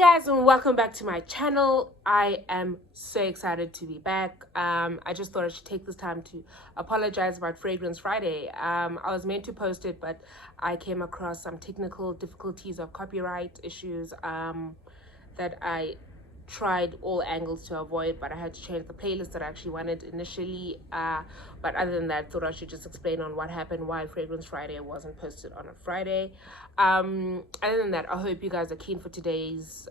Guys, and welcome back to my channel. I am so excited to be back. I just thought I should take this time to apologize about Fragrance Friday. I was meant to post it, but I came across some technical difficulties of copyright issues that I tried all angles to avoid, but I had to change the playlist that I actually wanted initially. But other than that, I thought I should just explain on what happened, why Fragrance Friday wasn't posted on a Friday. Other than that, I hope you guys are keen for today's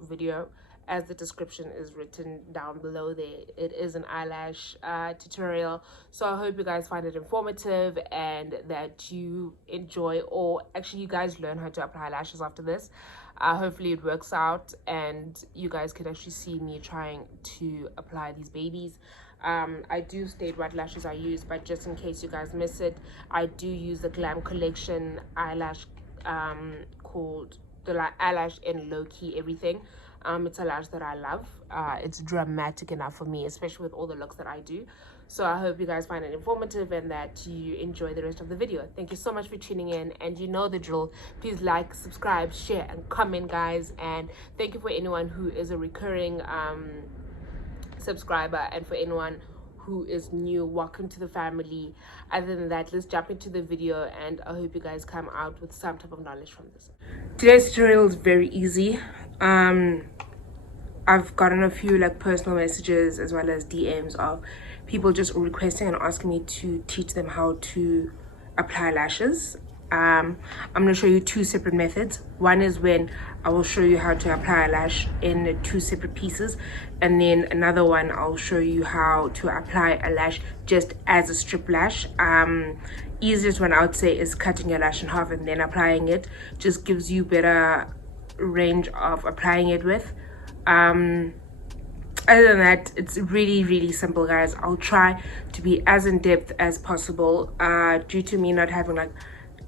video. As the description is written down below there, it is an eyelash tutorial, so I hope you guys find it informative and that you enjoy, or actually you guys learn how to apply lashes after this. Hopefully it works out and you guys can actually see me trying to apply these babies. I do state what lashes I use, but just in case you guys miss it, I do use the Glam Collection eyelash called the Eyelash in Low Key Everything. It's a lash that I love. It's dramatic enough for me, especially with all the looks that I do. So I hope you guys find it informative and that you enjoy the rest of the video. Thank you so much for tuning in, and you know the drill. Please like, subscribe, share, and comment, guys. And thank you for anyone who is a recurring subscriber, and for anyone who is new, welcome to the family. Other than that, let's jump into the video, and I hope you guys come out with some type of knowledge from this. Today's tutorial is very easy. I've gotten a few personal messages as well as DMs of people just requesting and asking me to teach them how to apply lashes. I'm going to show you two separate methods. One is when I will show you how to apply a lash in two separate pieces, and then another one I'll show you how to apply a lash just as a strip lash. Easiest one I would say is cutting your lash in half and then applying it. Just gives you better range of applying it with. Other than that, it's really simple, guys. I'll try to be as in depth as possible. Due to me not having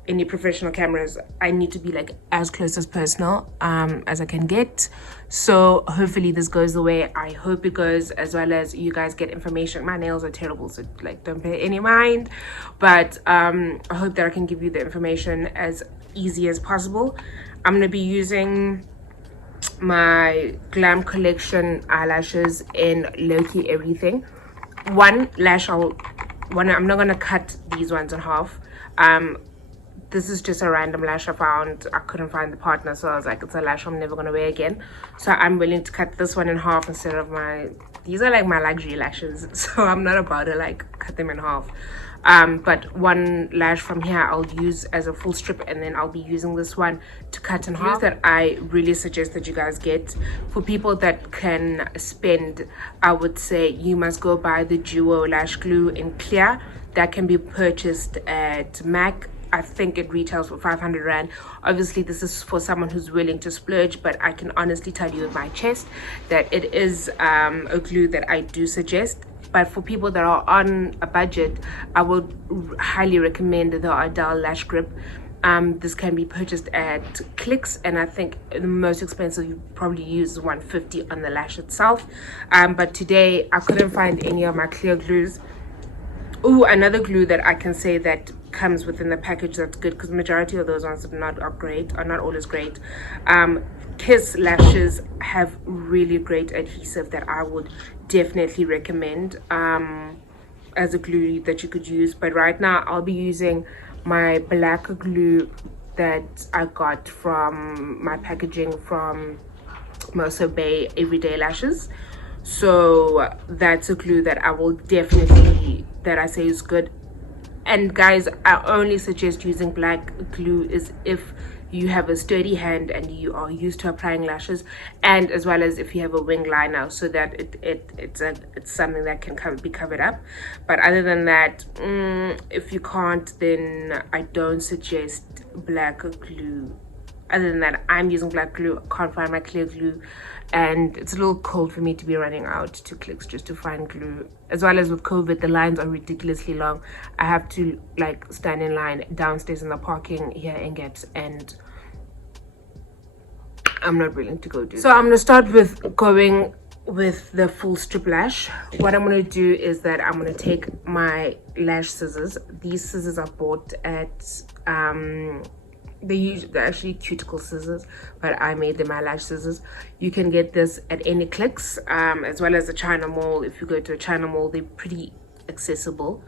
any professional cameras, I need to be as close as personal as I can get. So hopefully this goes the way I hope it goes, as well as you guys get information. My nails are terrible, so don't pay any mind, but I hope that I can give you the information as easy as possible. I'm going to be using my Glam Collection eyelashes in Low Key Everything. One lash I'm not going to cut these ones in half. This is just a random lash I found. I couldn't find the partner, so I was like, it's a lash I'm never going to wear again. So I'm willing to cut this one in half instead of these are my luxury lashes, so I'm not about to cut them in half. But one lash from here I'll use as a full strip, and then I'll be using this one to cut in half. That I really suggest that you guys get. For people that can spend, I would say you must go buy the Duo Lash Glue in clear. That can be purchased at MAC. I think it retails for 500 Rand. Obviously this is for someone who's willing to splurge, but I can honestly tell you with my chest that it is a glue that I do suggest. But for people that are on a budget, I would highly recommend the Ardell Lash Grip. This can be purchased at Clicks, and I think the most expensive you probably use is 150 on the lash itself. But today I couldn't find any of my clear glues. Oh, another glue that I can say that comes within the package that's good, because the majority of those ones are not always great. Kiss lashes have really great adhesive that I would definitely recommend as a glue that you could use. But right now I'll be using my black glue that I got from my packaging from Moso Bay Everyday Lashes. So that's a glue that I will definitely, that I say is good. And guys, I only suggest using black glue is if you have a sturdy hand and you are used to applying lashes, and as well as if you have a wing liner, so that it's something that can be covered up. But other than that, if you can't, then I don't suggest black glue. Other than that, I'm using black glue. I can't find my clear glue, and it's a little cold for me to be running out to Clicks just to find glue. As well as with COVID, the lines are ridiculously long. I have to stand in line downstairs in the parking here in Gaps, and I'm not willing to go do that. So I'm going to start with going with the full strip lash. What I'm going to do is that I'm going to take my lash scissors. These scissors I bought at they're actually cuticle scissors, but I made them eyelash scissors. You can get this at any Clicks, as well as the China Mall. If you go to a China Mall, they're pretty accessible.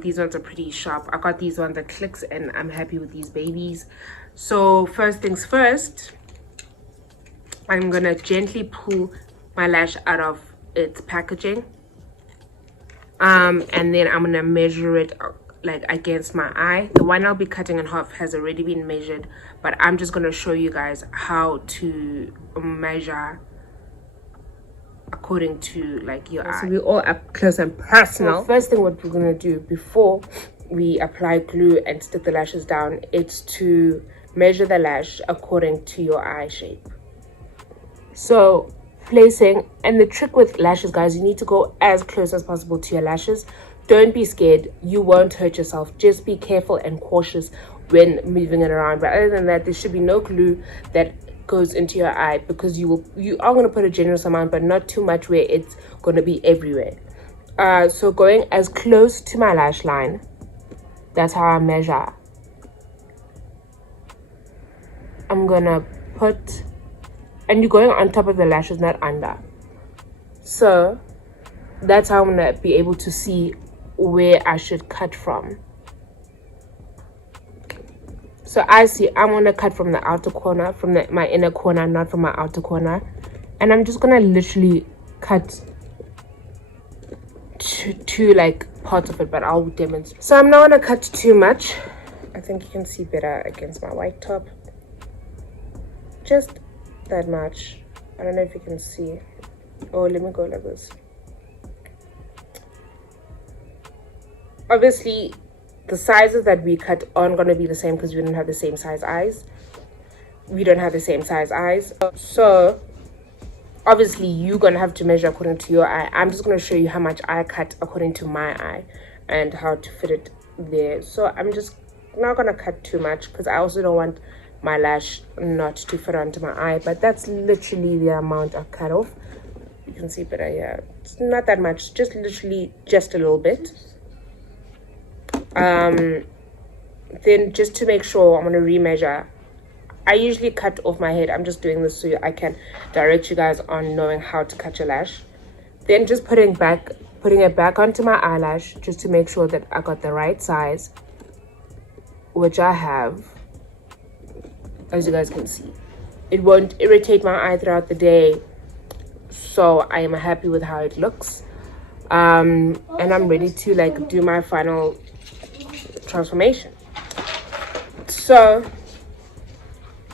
These ones are pretty sharp. I got these ones at Clicks and I'm happy with these babies. So first things first, I'm gonna gently pull my lash out of its packaging, and then I'm gonna measure it like against my eye. The one I'll be cutting in half has already been measured, but I'm just gonna show you guys how to measure according to like your eye. So we're all up close and personal. So first thing what we're gonna do before we apply glue and stick the lashes down, it's to measure the lash according to your eye shape. So placing, and the trick with lashes, guys, you need to go as close as possible to your lashes. Don't be scared, you won't hurt yourself. Just be careful and cautious when moving it around. But other than that, there should be no glue that goes into your eye, because you are going to put a generous amount, but not too much where it's going to be everywhere. So going as close to my lash line, that's how I measure. I'm gonna put, and you're going on top of the lashes, not under. So that's how I'm gonna be able to see where I should cut from. So I see I'm gonna cut from the outer corner, from my inner corner, not from my outer corner, and I'm just gonna literally cut two like parts of it, but I'll demonstrate. So I'm not gonna cut too much. I think you can see better against my white top. Just that much. I don't know if you can see. Oh, let me go like this. Obviously the sizes that we cut aren't going to be the same because we don't have the same size eyes. We don't have the same size eyes. So obviously you're going to have to measure according to your eye. I'm just going to show you how much I cut according to my eye and how to fit it there. So I'm just not going to cut too much because I also don't want my lash not to fit onto my eye. But that's literally the amount I cut off. You can see better here. It's not that much, just literally just a little bit. Then just to make sure, I'm going to remeasure. I usually cut off my head. I'm just doing this so I can direct you guys on knowing how to cut your lash. Then just putting it back onto my eyelash just to make sure that I got the right size, which I have, as you guys can see. It won't irritate my eye throughout the day, so I am happy with how it looks. And I'm ready to like do my final transformation. So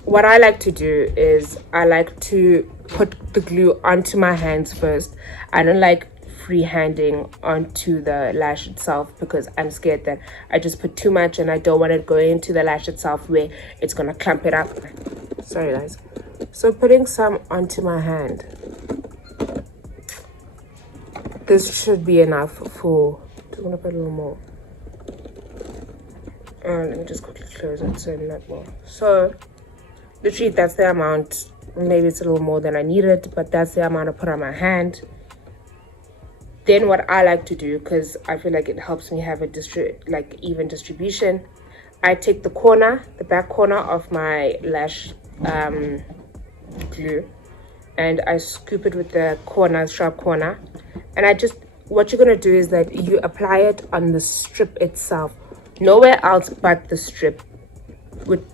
what I like to do is I like to put the glue onto my hands first. I don't like freehanding onto the lash itself because I'm scared that I just put too much and I don't want it going into the lash itself where it's gonna clump it up. Sorry guys. So putting some onto my hand. This should be enough for, I'm gonna put a little more. Let me just quickly close it so not more. So literally that's the amount. Maybe it's a little more than I needed, but that's the amount I put on my hand. Then what I like to do, because I feel like it helps me have a even distribution, I take the back corner of my lash glue, and I scoop it with the sharp corner, and what you're gonna do is that you apply it on the strip itself, nowhere else but the strip.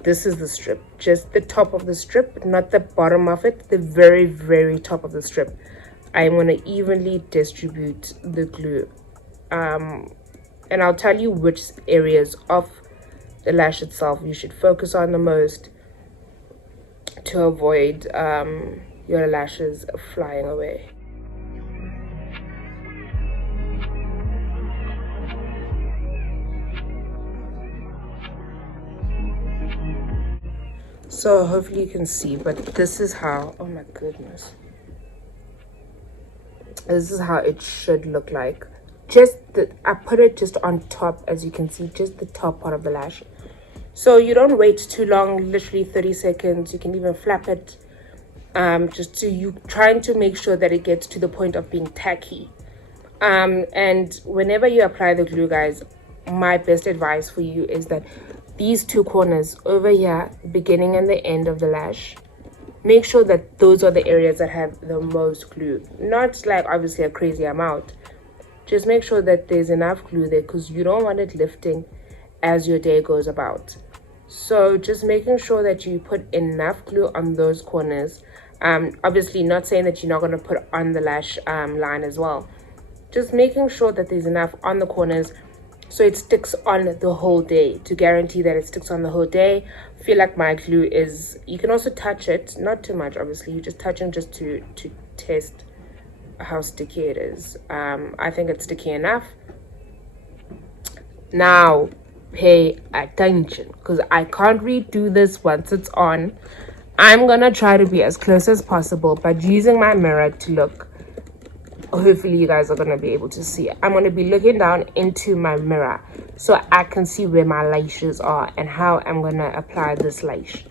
This is the strip, just the top of the strip, not the bottom of it, the very, very top of the strip. I'm going to evenly distribute the glue, and I'll tell you which areas of the lash itself you should focus on the most to avoid your lashes flying away. So hopefully you can see, but this is how, oh my goodness, this is how it should look like. I put it just on top, as you can see, just the top part of the lash. So you don't wait too long, literally 30 seconds. You can even flap it, you trying to make sure that it gets to the point of being tacky. And whenever you apply the glue, guys, my best advice for you is that these two corners over here, the beginning and the end of the lash, make sure that those are the areas that have the most glue. Not like obviously a crazy amount. Just make sure that there's enough glue there, because you don't want it lifting as your day goes about. So just making sure that you put enough glue on those corners. Obviously not saying that you're not going to put on the lash line as well. Just making sure that there's enough on the corners so it sticks on the whole day, to guarantee that it sticks on the whole day. I feel like my glue is, you can also touch it, not too much obviously, you're just touching just to test how sticky it is. I think it's sticky enough. Now pay attention, because I can't redo this once it's on. I'm gonna try to be as close as possible, but using my mirror to look. Hopefully you guys are gonna be able to see it. I'm gonna be looking down into my mirror so I can see where my lashes are and how I'm gonna apply this lash.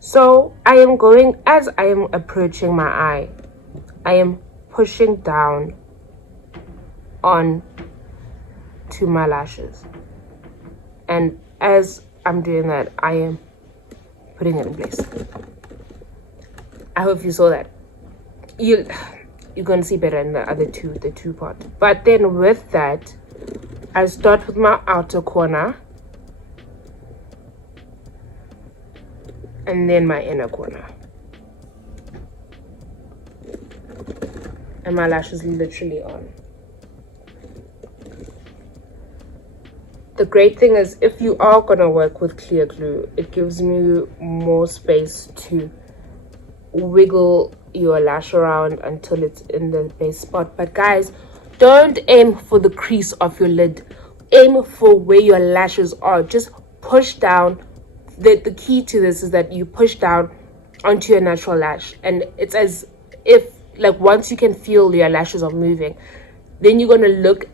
So I am going, as I am approaching my eye, I am pushing down on to my lashes, and as I'm doing that, I am putting it in place. I hope you saw that. You're going to see better in the other two, the two part. But then with that, I start with my outer corner and then my inner corner, and my lash is literally on. The great thing is, if you are going to work with clear glue, it gives you more space to wiggle your lash around until it's in the base spot. But guys, don't aim for the crease of your lid, aim for where your lashes are. Just push down. The key to this is that you push down onto your natural lash, and it's as if, like, once you can feel your lashes are moving, then you're going to look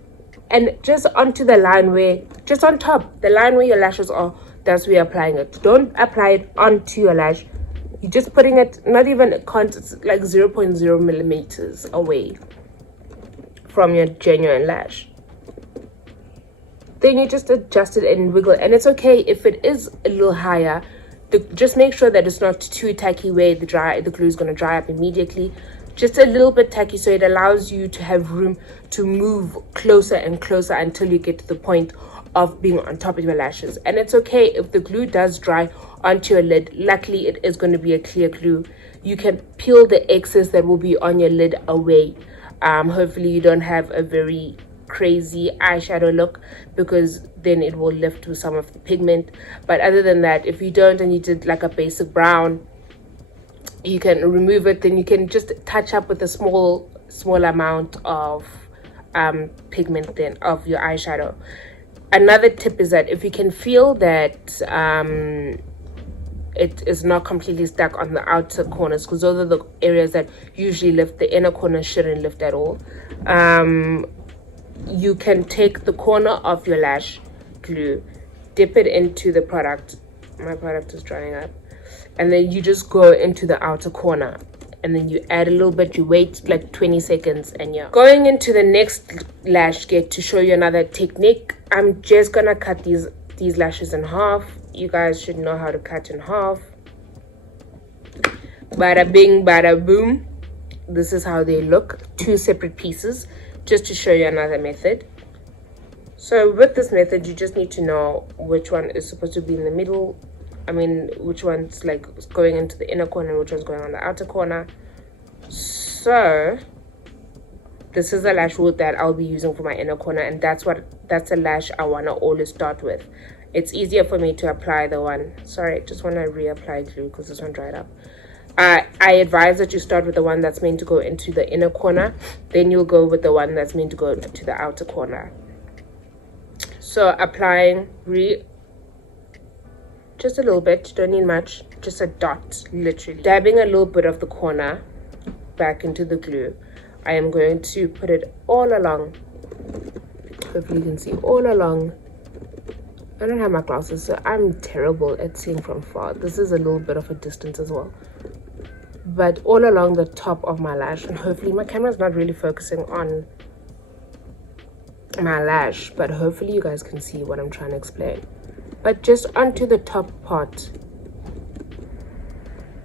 and just onto the line where, just on top, the line where your lashes are, that's where you're applying it. Don't apply it onto your lash. You're just putting it, not even like 0.0 millimeters away from your genuine lash. Then you just adjust it and wiggle, and it's okay if it is a little higher. Just make sure that it's not too tacky where the glue is going to dry up immediately. Just a little bit tacky, so it allows you to have room to move closer and closer until you get to the point of being on top of your lashes. And it's okay if the glue does dry onto your lid. Luckily, it is going to be a clear glue. You can peel the excess that will be on your lid away. Hopefully you don't have a very crazy eyeshadow look, because then it will lift with some of the pigment. But other than that, if you don't and you did like a basic brown, you can remove it. Then you can just touch up with a small amount of pigment then of your eyeshadow. Another tip is that if you can feel that it is not completely stuck on the outer corners, because those are the areas that usually lift, the inner corners shouldn't lift at all, you can take the corner of your lash glue, dip it into the product. My product is drying up. And then you just go into the outer corner, and then you add a little bit, you wait like 20 seconds, and you're going into the next lash get to show you another technique. I'm just gonna cut these lashes in half. You guys should know how to cut in half. Bada bing, bada boom. This is how they look, two separate pieces, just to show you another method. So with this method, you just need to know which one is supposed to be in the middle. I mean, which one's like going into the inner corner and which one's going on the outer corner. So this is the lash wood that I'll be using for my inner corner, and that's the lash I want to always start with. It's easier for me to apply the one, sorry, I just want to reapply glue because this one dried up. I advise that you start with the one that's meant to go into the inner corner, then you'll go with the one that's meant to go to the outer corner. So applying just a little bit, don't need much, just a dot, literally. Dabbing a little bit of the corner back into the glue. I am going to put it all along. Hopefully you can see all along. I don't have my glasses, so I'm terrible at seeing from far. This is a little bit of a distance as well. But all along the top of my lash, and hopefully my camera's not really focusing on my lash, but hopefully you guys can see what I'm trying to explain. but just onto the top part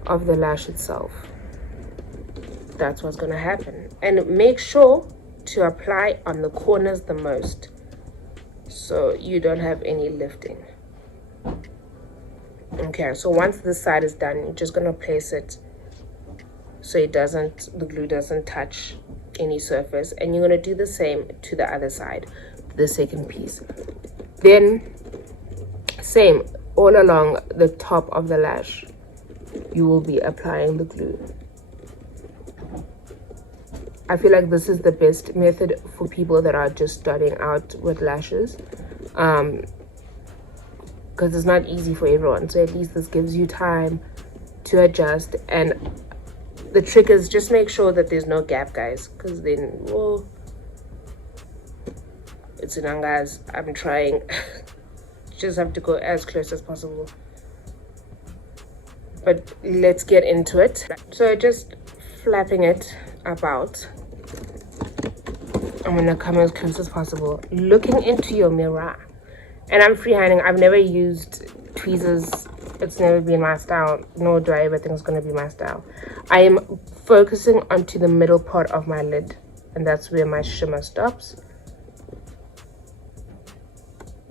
of the lash itself. That's what's gonna happen. And make sure to apply on the corners the most, so you don't have any lifting. Okay, so once this side is done, you're just gonna place it so the glue doesn't touch any surface, and you're gonna do the same to the other side, the second piece. Then same all along the top of the lash, you will be applying the glue. I feel like this is the best method for people that are just starting out with lashes, because it's not easy for everyone. So at least this gives you time to adjust. And the trick is just make sure that there's no gap, guys, because then, whoa, it's an guys. I'm trying. Just have to go as close as possible. But let's get into it. So just flapping it about. I'm gonna come as close as possible, looking into your mirror. And I'm freehanding. I've never used tweezers. It's never been my style, nor do I ever think it's gonna be my style. I am focusing onto the middle part of my lid, and that's where my shimmer stops.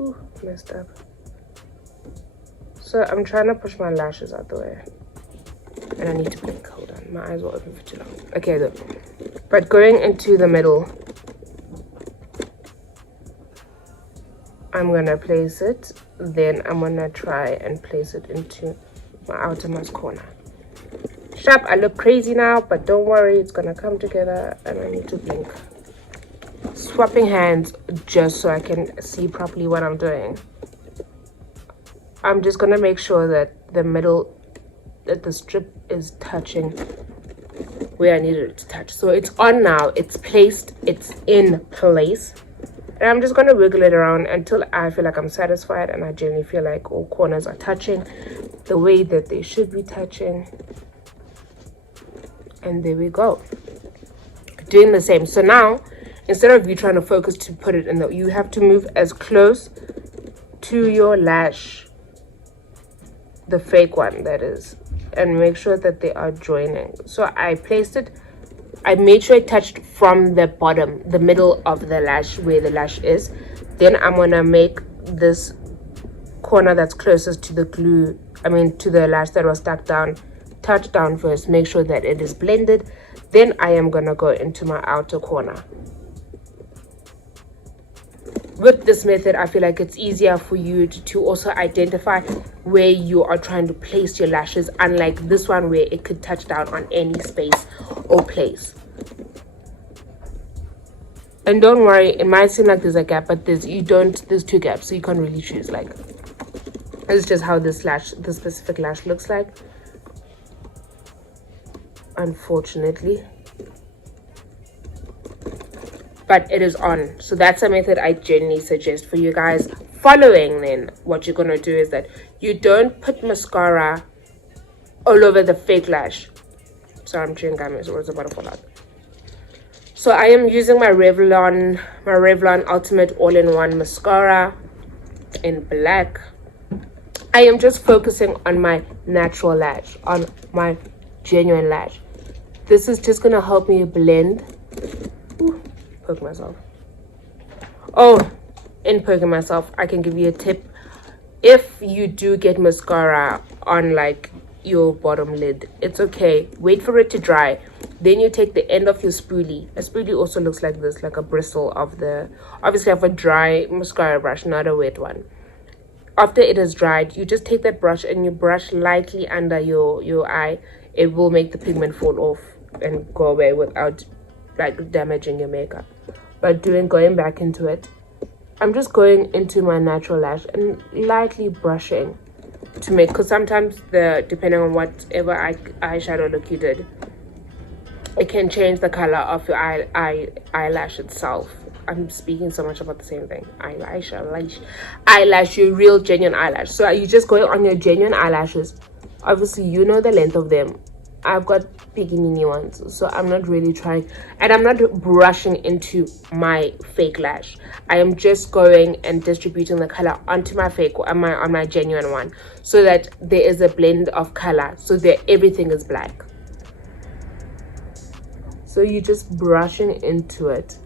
Ooh, messed up. So I'm trying to push my lashes out the way. And I need to blink. Hold on, my eyes were open for too long. Okay, though. But going into the middle, I'm gonna place it, then I'm gonna try and place it into my outermost corner. Sharp, I look crazy now, but don't worry, it's gonna come together, and I need to blink. Swapping hands just so I can see properly what I'm doing. I'm just gonna make sure that the strip is touching where I needed it to touch. So it's on now, it's placed, it's in place. And I'm just going to wiggle it around until I feel like I'm satisfied and I generally feel like all corners are touching the way that they should be touching. And there we go. Doing the same. So now, instead of you trying to focus to put it in the, you have to move as close to your lash, the fake one that is, and make sure that they are joining. So I placed it, I made sure it touched from the bottom, the middle of the lash, where the lash is. Then I'm gonna make this corner that's closest to the glue, to the lash that was stuck down, touch down first, make sure that it is blended. Then I am gonna go into my outer corner. With this method, I feel like it's easier for you to also identify where you are trying to place your lashes, unlike this one where it could touch down on any space or place. And don't worry, it might seem like there's a gap, but there's two gaps, so you can't really choose. Like, it's just how this specific lash looks like, unfortunately. But it is on. So that's a method I generally suggest for you guys. Following, then what you're gonna do is that you don't put mascara all over the fake lash. Sorry, I'm chewing gum, so it's about to fall out. So I am using my Revlon Ultimate All-in-One Mascara in black. I am just focusing on my natural lash, on my genuine lash. This is just gonna help me blend. Ooh, poke myself. Oh, in poking myself, I can give you a tip. If you do get mascara on like your bottom lid, it's okay, wait for it to dry. Then you take the end of your spoolie. A spoolie also looks like this, like a bristle of the, obviously I have a dry mascara brush, not a wet one. After it has dried, you just take that brush and you brush lightly under your eye. It will make the pigment fall off and go away without like damaging your makeup. But going back into it, I'm just going into my natural lash and lightly brushing to make, because sometimes depending on whatever eyeshadow look you did, it can change the color of your eyelash itself. I'm speaking so much about the same thing. Eyelash, your real genuine eyelash. So are you just going on your genuine eyelashes? Obviously, you know the length of them. I've got beginning ones, so I'm not really trying, and I'm not brushing into my fake lash. I am just going and distributing the color onto my fake, on my genuine one, so that there is a blend of color, so that everything is black. So you're just brushing into it,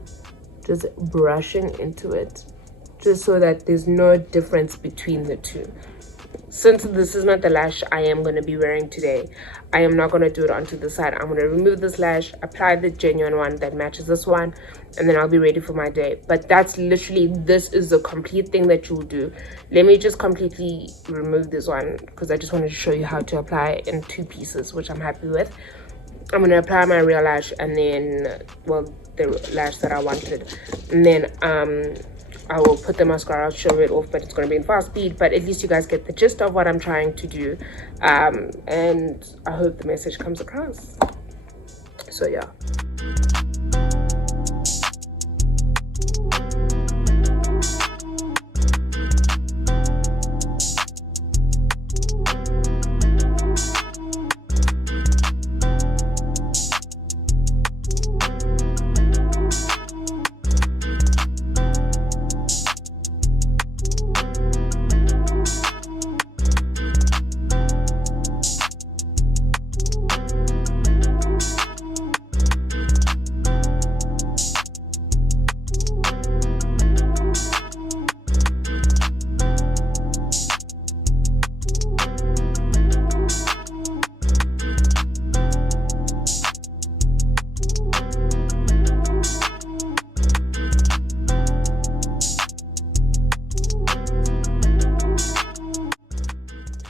just brushing into it, just so that there's no difference between the two. Since this is not the lash I am going to be wearing today, I am not going to do it onto the side. I'm going to remove this lash, apply the genuine one that matches this one, and then I'll be ready for my day. But that's literally, this is the complete thing that you'll do. Let me just completely remove this one, because I just wanted to show you how to apply it in 2 pieces, which I'm happy with. I'm going to apply my real lash, and then, well, the lash that I wanted, and then I will put the mascara, I'll show it off, but it's going to be in fast speed. But at least you guys get the gist of what I'm trying to do, and I hope the message comes across. So yeah.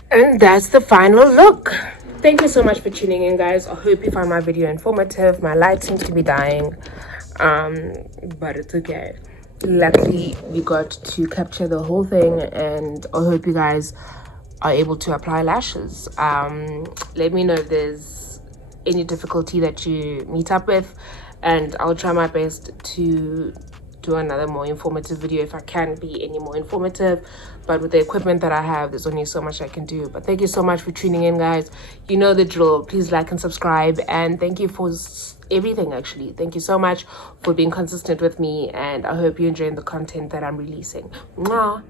And that's the final look. Thank you so much for tuning in, guys. I hope you found my video informative. My light seems to be dying, but it's okay. Luckily we got to capture the whole thing, and I hope you guys are able to apply lashes. Let me know if there's any difficulty that you meet up with, and I'll try my best to do another more informative video if I can be any more informative. But with the equipment that I have, there's only so much I can do. But thank you so much for tuning in, guys. You know the drill. Please like and subscribe, and thank you for everything. Actually, thank you so much for being consistent with me, and I hope you're enjoying the content that I'm releasing. Mwah.